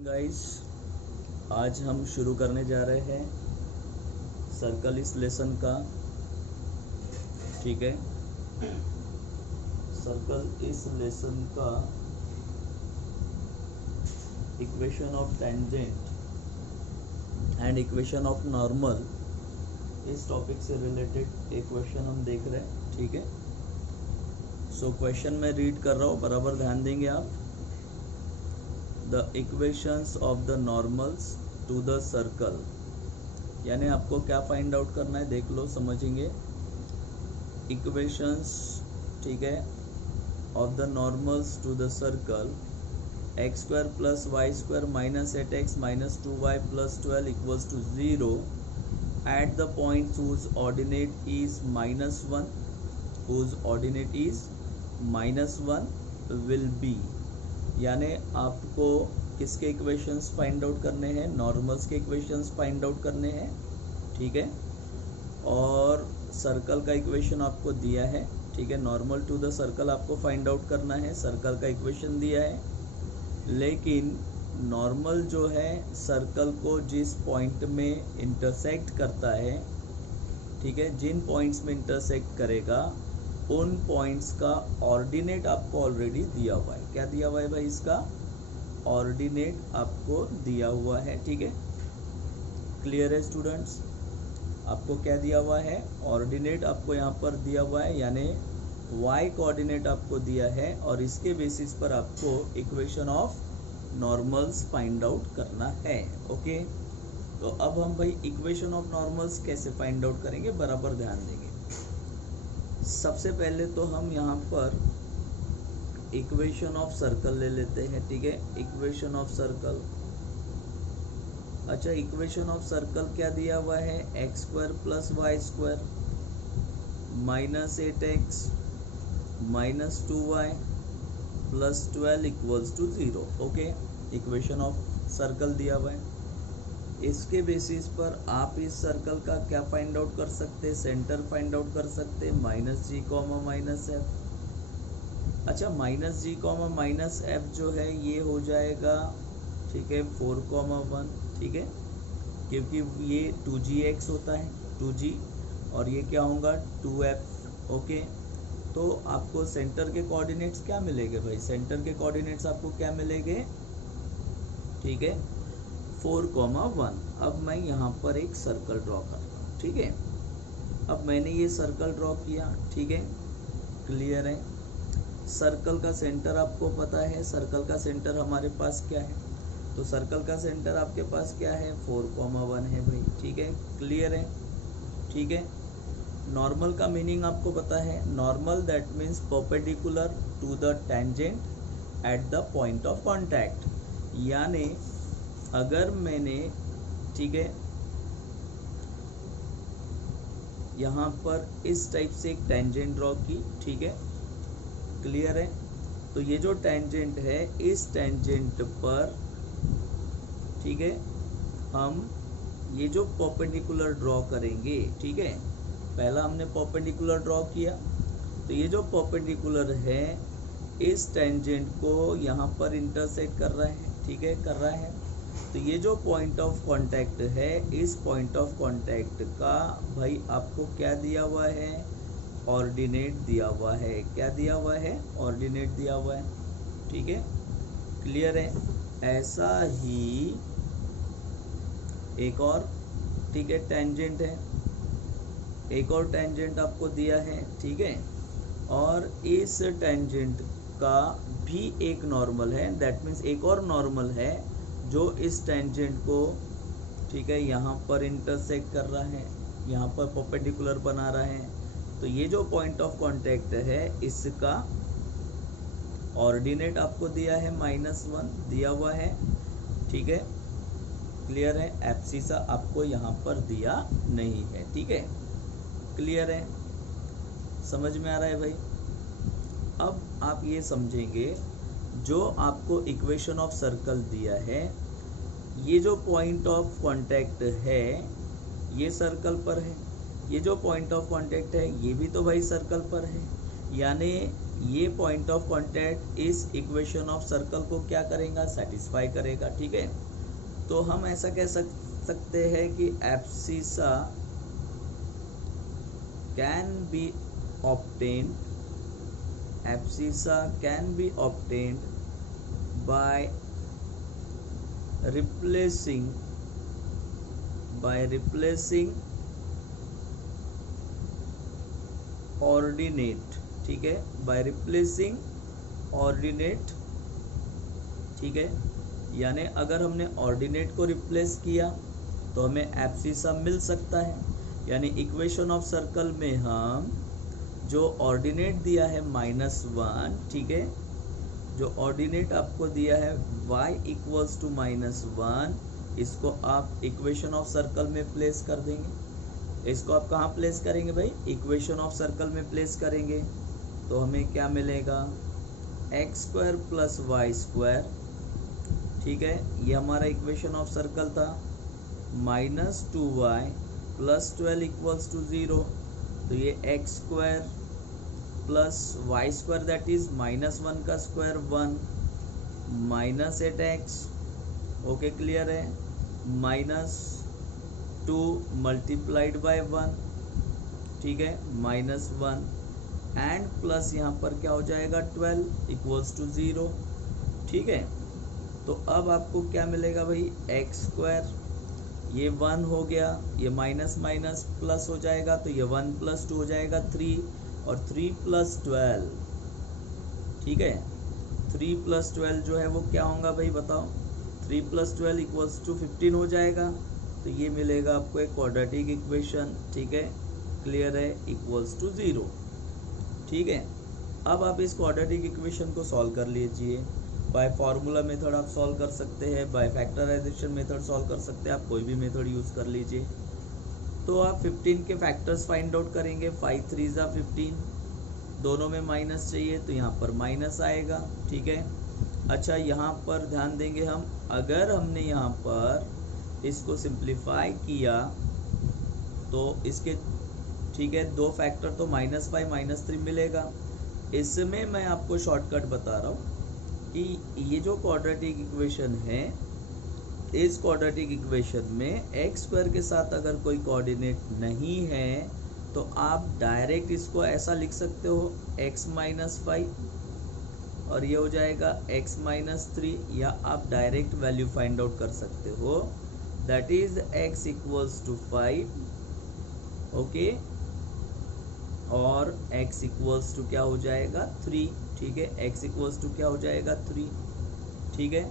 Guys, आज हम शुरू करने जा रहे हैं सर्कल इस लेसन का। ठीक है, सर्कल इस लेसन का equation of tangent and equation of normal, इस टॉपिक से रिलेटेड एक क्वेश्चन हम देख रहे हैं। ठीक है, सो क्वेश्चन मैं रीड कर रहा हूँ, बराबर ध्यान देंगे आप। The equations of the normals to the circle, यानी आपको क्या फाइंड आउट करना है, देख लो, समझेंगे। इक्वेशंस, ठीक है, of the normals to the circle x square plus y square minus 8x minus 2y plus 12 equals to 0 at the point whose ordinate is -1, whose ordinate is -1 will be, यानी आपको किसके equations find out करने हैं, normals के equations find out करने हैं। ठीक है, और सर्कल का इक्वेशन आपको दिया है। ठीक है, नॉर्मल टू द सर्कल आपको फाइंड आउट करना है, सर्कल का इक्वेशन दिया है। लेकिन नॉर्मल जो है सर्कल को जिस पॉइंट में इंटरसेक्ट करता है, ठीक है, जिन पॉइंट्स में इंटरसेक्ट करेगा उन पॉइंट्स का ऑर्डिनेट आपको ऑलरेडी दिया हुआ है। क्या दिया हुआ है भाई? इसका ऑर्डिनेट आपको दिया हुआ है। ठीक है, क्लियर है स्टूडेंट्स? आपको क्या दिया हुआ है? ऑर्डिनेट आपको यहाँ पर दिया हुआ है, यानी y कोऑर्डिनेट आपको दिया है, और इसके बेसिस पर आपको equation of normals find out करना है। ओके, तो अब हम भाई इक्वेशन ऑफ नॉर्मल्स कैसे फाइंड आउट करेंगे, बराबर ध्यान देंगे। सबसे पहले तो हम यहाँ पर इक्वेशन ऑफ सर्कल ले लेते हैं। ठीक है, इक्वेशन ऑफ सर्कल। अच्छा, इक्वेशन ऑफ सर्कल क्या दिया हुआ है? X square plus y square minus 8x minus 2y plus 12 equals to 0। Okay, equation of circle दिया हुआ है। इसके बेसिस पर आप इस सर्कल का क्या फाइंड आउट कर सकते हैं? सेंटर फाइंड आउट कर सकते हैं, -g, -f। अच्छा, -g, -f जो है ये हो जाएगा, ठीक है, 4, 1। ठीक है, क्योंकि ये 2gx होता है, 2g, और ये क्या होगा 2f। ओके, तो आपको सेंटर के कोऑर्डिनेट्स क्या मिलेंगे भाई? सेंटर के कोऑर्डिनेट्स आपको क्या मिलेंगे? ठीक है, 4, 1। अब मैं यहाँ पर एक सर्कल ड्रॉ करता हूँ। ठीक है, अब मैंने ये सर्कल ड्रॉ किया। ठीक है, क्लियर है? सर्कल का सेंटर आपको पता है, सर्कल का सेंटर हमारे पास क्या है? तो सर्कल का सेंटर आपके पास क्या है? 4, 1 है भाई। ठीक है, क्लियर है? ठीक है, नॉर्मल का मीनिंग आपको पता है। Normal that means perpendicular to the tangent at the point of contact, यानी अगर मैंने, ठीक है, यहाँ पर इस टाइप से एक टेंजेंट ड्रॉ की, ठीक है, क्लियर है? तो ये जो टेंजेंट है, इस टेंजेंट पर, ठीक है, हम ये जो परपेंडिकुलर ड्रॉ करेंगे। ठीक है, पहला हमने परपेंडिकुलर ड्रॉ किया, तो ये जो परपेंडिकुलर है इस टेंजेंट को यहाँ पर इंटरसेक्ट कर रहा है। ठीक है, कर रहा है। तो ये जो पॉइंट ऑफ कांटेक्ट है, इस पॉइंट ऑफ कांटेक्ट का भाई आपको क्या दिया हुआ है? ऑर्डिनेट दिया हुआ है। क्या दिया हुआ है? ऑर्डिनेट दिया हुआ है। ठीक है, क्लियर है? ऐसा ही एक और, ठीक है, टेंजेंट है, एक और टेंजेंट आपको दिया है। ठीक है, और इस टेंजेंट का भी एक नॉर्मल है, दैट मीन्स एक और नॉर्मल है जो इस टेंजेंट को, ठीक है, यहाँ पर इंटरसेक्ट कर रहा है, यहाँ पर परपेंडिकुलर बना रहा है। तो ये जो पॉइंट ऑफ कांटेक्ट है, इसका ऑर्डिनेट आपको दिया है, -1 दिया हुआ है। ठीक है, क्लियर है? एब्सिसा आपको यहाँ पर दिया नहीं है। ठीक है, क्लियर है? समझ में आ रहा है भाई? अब आप ये समझेंगे, जो आपको इक्वेशन ऑफ सर्कल दिया है, ये जो पॉइंट ऑफ कांटेक्ट है ये सर्कल पर है, ये जो पॉइंट ऑफ कांटेक्ट है ये भी तो भाई सर्कल पर है, यानी ये पॉइंट ऑफ कांटेक्ट इस इक्वेशन ऑफ सर्कल को क्या करेगा, सेटिस्फाई करेगा। ठीक है, तो हम ऐसा कह सकते हैं कि abscissa can be obtained, abscissa can be obtained by replacing ordinate, ठीक है, by replacing ordinate, ठीक है, यानी अगर हमने ऑर्डिनेट को रिप्लेस किया तो हमें एब्सिसा मिल सकता है। यानी इक्वेशन ऑफ सर्कल में हम जो ऑर्डिनेट दिया है -1, ठीक है, जो ऑर्डिनेट आपको दिया है y इक्वल्स टू -1, इसको आप इक्वेशन ऑफ सर्कल में प्लेस कर देंगे। इसको आप कहाँ प्लेस करेंगे भाई, इक्वेशन ऑफ सर्कल में प्लेस करेंगे तो हमें क्या मिलेगा, x² + y², ठीक है, ये हमारा इक्वेशन ऑफ सर्कल था। -2y + 12 = 0, तो ये x² + y² दैट इज -1 का स्क्वायर 1 -8x, ओके क्लियर है, -2 × 1, ठीक है, -1 एंड प्लस यहाँ पर क्या हो जाएगा 12 = 0, ठीक है। तो अब आपको क्या मिलेगा भाई, x², ये 1 हो गया, ये माइनस माइनस प्लस हो जाएगा तो ये 1 + 2 हो जाएगा 3, और 3 + 12, ठीक है, 3 + 12 जो है वो क्या होगा भाई बताओ, 3 + 12 = 15 हो जाएगा। तो ये मिलेगा आपको एक क्वाड्रेटिक इक्वेशन, ठीक है, क्लियर है, = 0, ठीक है। अब आप इस क्वाड्रेटिक इक्वेशन को सॉल्व कर लीजिए। बाय फार्मूला मेथड आप सॉल्व कर सकते हैं, बाय फैक्टराइजेशन मेथड सॉल्व कर सकते हैं, आप कोई भी मेथड यूज़ कर लीजिए। तो आप 15 के फैक्टर्स फाइंड आउट करेंगे, 5 × 3 = 15, दोनों में माइनस चाहिए तो यहाँ पर माइनस आएगा, ठीक है। अच्छा, यहाँ पर ध्यान देंगे हम, अगर हमने यहाँ पर इसको सिंप्लीफाई किया तो इसके, ठीक है, 2 फैक्टर तो -5 -3 मिलेगा। इसमें मैं आपको शॉर्टकट बता रहा हूँ कि ये जो क्वाड्रेटिक इक्वेशन है, इस क्वाड्रेटिक इक्वेशन में x² के साथ अगर कोई कोऑर्डिनेट नहीं है तो आप डायरेक्ट इसको ऐसा लिख सकते हो, x - 5, और ये हो जाएगा x - 3, या आप डायरेक्ट वैल्यू फाइंड आउट कर सकते हो, दैट इज x = 5, ओके, और x = क्या हो जाएगा 3, ठीक है, x = क्या हो जाएगा 3, ठीक है,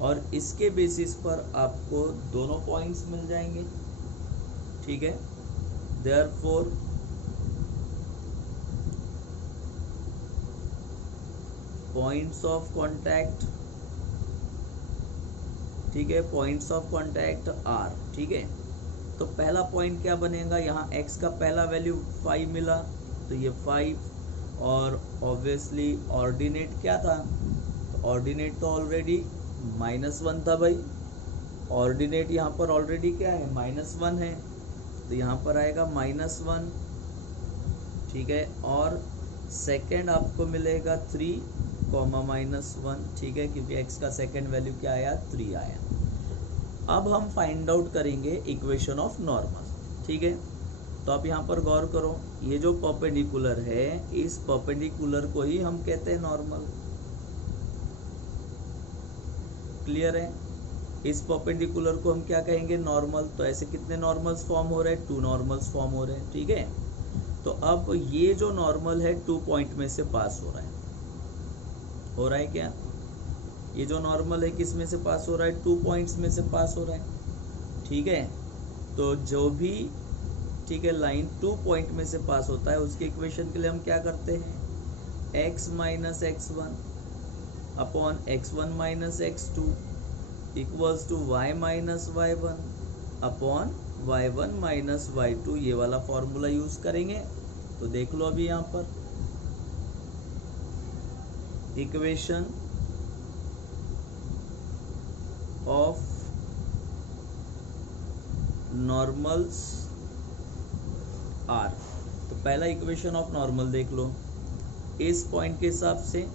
और इसके बेसिस पर आपको दोनों पॉइंट्स मिल जाएंगे, ठीक है। देयरफॉर पॉइंट्स ऑफ कांटेक्ट, ठीक है, पॉइंट्स ऑफ कांटेक्ट आर, ठीक है। तो पहला पॉइंट क्या बनेगा, यहाँ x का पहला वैल्यू 5 मिला तो ये 5, और ऑब्वियसली ऑर्डिनेट क्या था, तो ऑर्डिनेट तो ऑलरेडी -1 था भाई, ऑर्डिनेट यहाँ पर ऑलरेडी क्या है, -1 है, तो यहाँ पर आएगा -1, ठीक है, और सेकंड आपको मिलेगा 3, -1, ठीक है, क्योंकि x का सेकंड वैल्यू क्या आया, 3 आया। अब हम फाइंड आउट करेंगे इक्वेशन ऑफ नॉर्मल, ठीक है। तो आप यहाँ पर गौर करो, ये जो परपेंडिकुलर है, इस परपेंडिकुलर को ही हम कहते हैं नॉर्मल, क्लियर है। इस परपेंडिकुलर को हम क्या कहेंगे, नॉर्मल। तो ऐसे कितने नॉर्मल्स फॉर्म हो रहे हैं, 2 नॉर्मल्स फॉर्म हो रहे हैं, ठीक है। तो अब ये जो नॉर्मल है 2 पॉइंट में से पास हो रहा है क्या, ये जो नॉर्मल है किस में से पास हो रहा है, 2 पॉइंट्स में से पास हो रहा है, ठीक है। तो जो भी, ठीक है, लाइन 2 पॉइंट में से पास होता है उसके इक्वेशन के लिए हम क्या करते हैं, x - x1 upon x1 - x2 equals to y - y1 upon y1 - y2, ये वाला फॉर्मूला यूज करेंगे। तो देख लो अभी यहाँ पर इक्वेशन ऑफ नॉर्मल्स आर, तो पहला इक्वेशन ऑफ नॉर्मल देख लो, इस पॉइंट के हिसाब से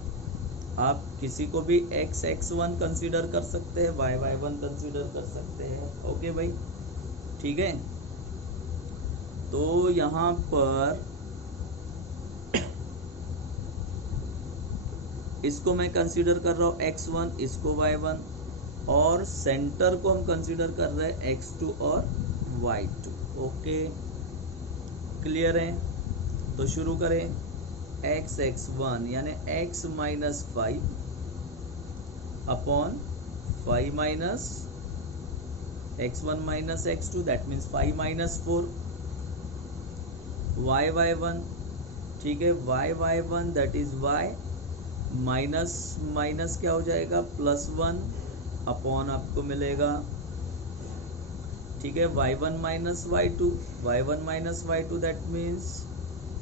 आप किसी को भी x1 कंसीडर कर सकते हैं, y1 कंसीडर कर सकते हैं। ओके भाई, ठीक है। तो यहाँ पर इसको मैं कंसीडर कर रहा हूँ x1, इसको y1, और सेंटर को हम कंसीडर कर रहे हैं x2 और y2। ओके, क्लियर है। तो शुरू करें। x1 यानी x minus 5 upon 5 minus x1 minus x2, that means 5 minus 4, y1, ठीक है, y1 that is y minus minus क्या हो जाएगा, +1 अपॉन आपको मिलेगा, ठीक है, y1 minus y2 that means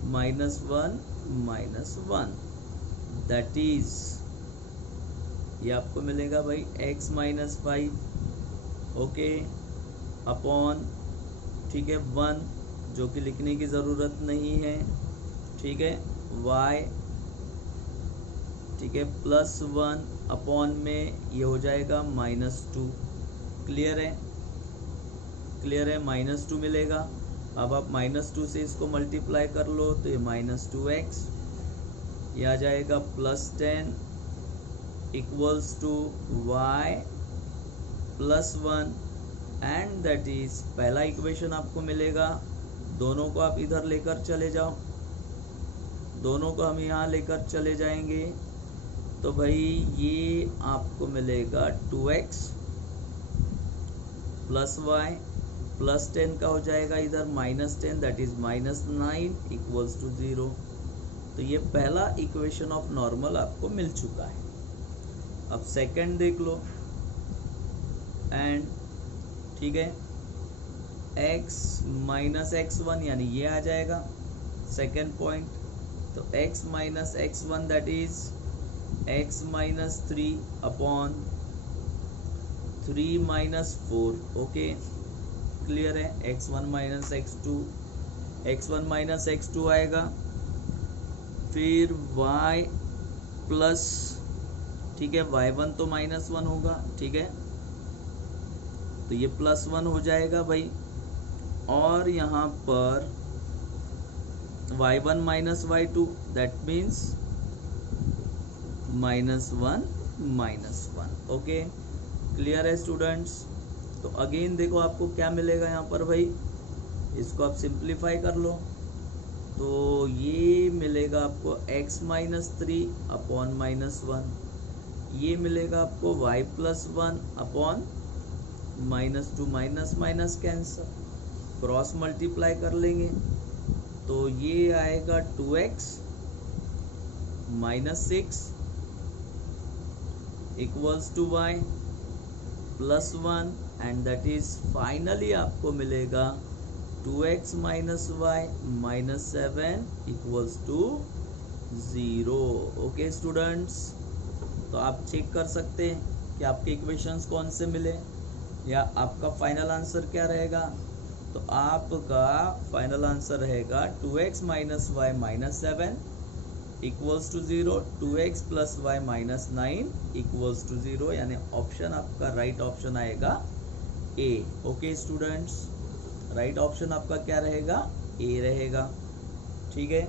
-1 that is, ये आपको मिलेगा भाई x माइनस 5, ओके, अपॉन, ठीक है, 1 जो कि लिखने की ज़रूरत नहीं है, ठीक है, y, ठीक है, +1 अपॉन में ये हो जाएगा -2। क्लियर है, क्लियर है, -2 मिलेगा। अब आप -2 से इसको मल्टीप्लाई कर लो तो ये -2x, ये आ जाएगा +10 equals to y +1, and that is, पहला इक्वेशन आपको मिलेगा। दोनों को आप इधर लेकर चले जाओ, दोनों को हम यहाँ लेकर चले जाएंगे तो भाई ये आपको मिलेगा 2x + y +10 का हो जाएगा इधर -10 दैट इज -9 इक्वल्स टू 0। तो ये पहला इक्वेशन ऑफ नॉर्मल आपको मिल चुका है। अब सेकंड देख लो, एंड, ठीक है, x माइनस x1 यानी ये आ जाएगा सेकंड पॉइंट। तो x minus x1 that is x minus 3 upon 3 minus 4। Okay, clear है। x1 माइनस x2 आएगा, फिर y प्लस, ठीक है, y1 तो -1 होगा, ठीक है, तो ये +1 हो जाएगा भाई, और यहाँ पर y1 minus y2 that means -1। Okay, clear है स्टूडेंट्स। तो अगेन देखो आपको क्या मिलेगा यहाँ पर भाई, इसको आप सिंप्लीफाई कर लो तो ये मिलेगा आपको x माइनस 3 अपॉन -1, ये मिलेगा आपको y plus 1 upon -2, minus cancel, cross multiply कर लेंगे तो ये आएगा 2x minus 6 equals to y plus 1, and that is finally आपको मिलेगा 2x minus y minus 7 equals to 0। Okay students, तो आप चेक कर सकते हैं कि आपके इक्वेशंस कौन से मिले या आपका फाइनल आंसर क्या रहेगा। तो आपका फाइनल आंसर रहेगा 2x minus y minus 7 equals to 0, 2x plus y minus 9 equals to 0, यानी ऑप्शन आपका राइट ऑप्शन आएगा A. Okay students, right option आपका क्या रहेगा, ए रहेगा, ठीक है।